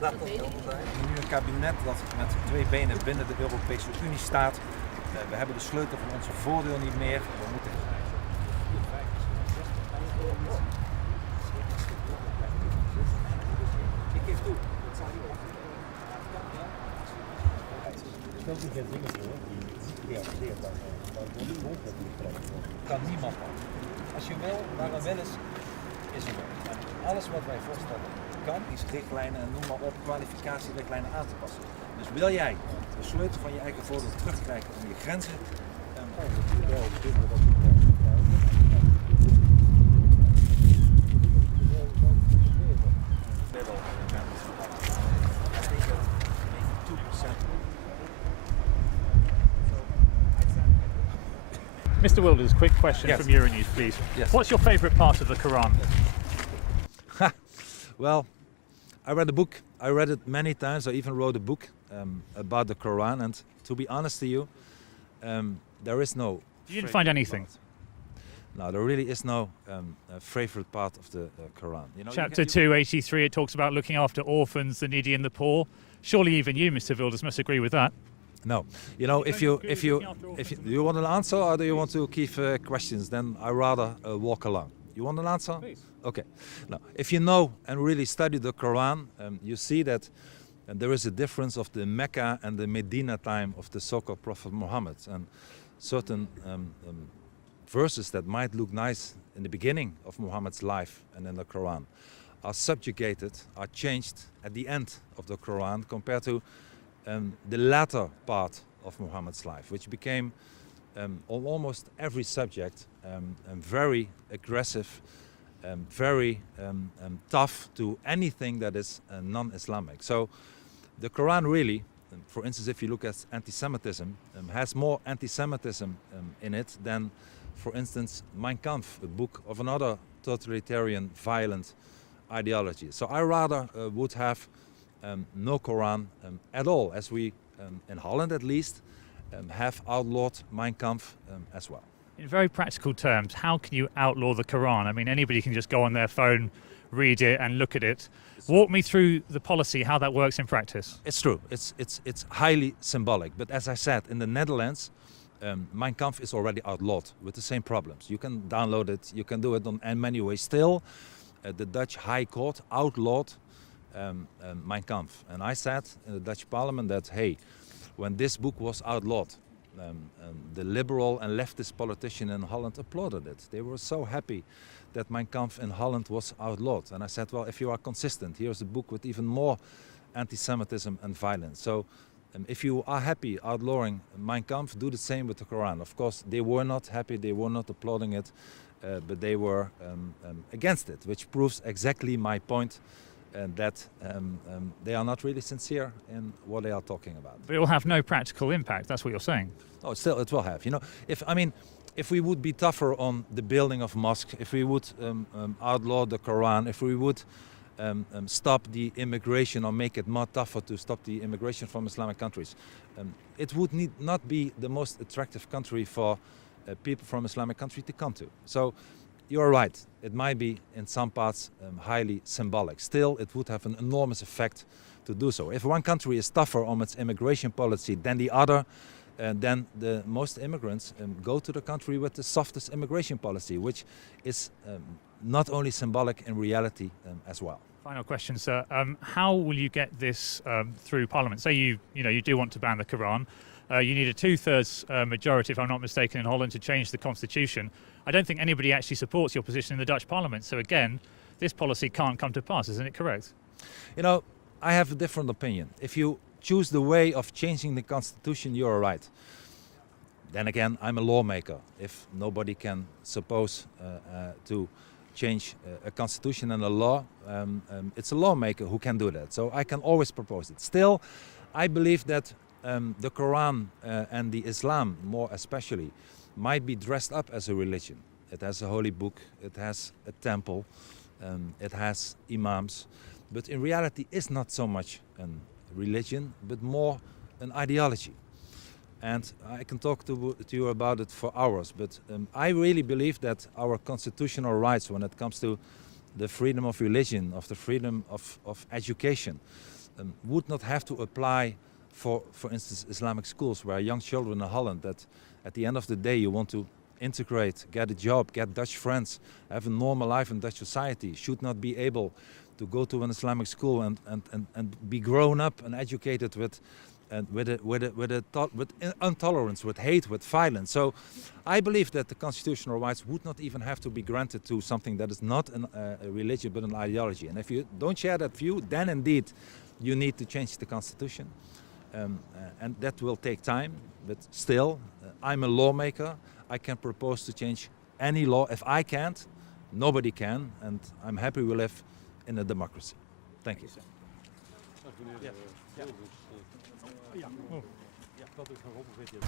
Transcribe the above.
Laat dat helder zijn. Nu een kabinet dat met 2 benen binnen de Europese Unie staat. We hebben de sleutel van onze voordeel niet meer. We moeten... Ik geef toe. Dat zou je ook. Stel je geen dingen voor die reageert dan wordt de grondwet niet kan niemand aan. Als je wil, waar een wil is, is er wel. Alles wat wij voorstellen kan, is richtlijnen en noem maar op, kwalificatierichtlijnen aan te passen. Dus wil jij de sleutel van je eigen voordeel terugkrijgen om je grenzen Mr. Wilders, quick question Yes. from Euronews, please. Yes. What's your favourite part of the Quran? Well, I read a book. I read it many times. I even wrote a book about the Quran. And to be honest to you, there is no... You didn't find anything? No, there really is no favorite part of the Quran. You know, Chapter 283, it talks about looking after orphans, the needy and the poor. Surely even you, Mr. Wilders, must agree with that. No, you know, if you do you want an answer or do you want to keep questions? Then I rather walk along. You want an answer? Please. Okay. Now, if you know and really study the Quran, you see that there is a difference of the Mecca and the Medina time of the so-called Prophet Muhammad, and certain verses that might look nice in the beginning of Muhammad's life and in the Quran are subjugated, are changed at the end of the Quran compared to the latter part of Muhammad's life, which became on almost every subject very aggressive, very tough to anything that is non-Islamic. So the Quran really, for instance, if you look at anti-Semitism, has more anti-Semitism in it than, for instance, Mein Kampf, a book of another totalitarian, violent ideology. So I rather would have no Quran at all, as we, in Holland at least, have outlawed Mein Kampf as well. In very practical terms, how can you outlaw the Quran? I mean, anybody can just go on their phone, read it and look at it. Walk me through the policy, how that works in practice. It's true. It's highly symbolic. But as I said, in the Netherlands, Mein Kampf is already outlawed with the same problems. You can download it, you can do it in many ways. Still, the Dutch High Court outlawed Mein Kampf. And I said in the Dutch Parliament that, hey, when this book was outlawed, the liberal and leftist politician in Holland applauded it. They were so happy that Mein Kampf in Holland was outlawed. And I said, well, if you are consistent, here's a book with even more anti-Semitism and violence. So if you are happy outlawing Mein Kampf, do the same with the Quran. Of course, they were not happy, they were not applauding it, but they were against it, which proves exactly my point. That they are not really sincere in what they are talking about. But it will have no practical impact, that's what you're saying. Oh, still it will have. You know, if we would be tougher on the building of mosques, if we would outlaw the Quran, if we would stop the immigration or make it more tougher to stop the immigration from Islamic countries, it would not be the most attractive country for people from Islamic countries to come to. So. You're right, it might be in some parts highly symbolic. Still, it would have an enormous effect to do so. If one country is tougher on its immigration policy than the other, then the most immigrants go to the country with the softest immigration policy, which is not only symbolic in reality as well. Final question, sir. How will you get this through Parliament? Say you do want to ban the Quran. You need a 2/3 majority, if I'm not mistaken, in Holland to change the constitution. I don't think anybody actually supports your position in the Dutch Parliament. So again, this policy can't come to pass, isn't it correct? You know, I have a different opinion. If you choose the way of changing the constitution, you're right. Then again, I'm a lawmaker. If nobody can suppose to change a constitution and a law, it's a lawmaker who can do that. So I can always propose it. Still, I believe that the Quran and the Islam, more especially, might be dressed up as a religion. It has a holy book, it has a temple, it has imams, but in reality it's not so much a religion, but more an ideology. And I can talk to you about it for hours, but I really believe that our constitutional rights when it comes to the freedom of religion, of the freedom of education, would not have to apply for instance, Islamic schools, where young children in Holland that at the end of the day you want to integrate, get a job, get Dutch friends, have a normal life in Dutch society, should not be able to go to an Islamic school and be grown up and educated with intolerance, with hate, with violence. So I believe that the constitutional rights would not even have to be granted to something that is not a religion but an ideology. And if you don't share that view, then indeed you need to change the constitution. And that will take time, but still, I'm a lawmaker. I can propose to change any law. If I can't, nobody can, and I'm happy we live in a democracy. Thank you. Ja, dat is nog ongeveer.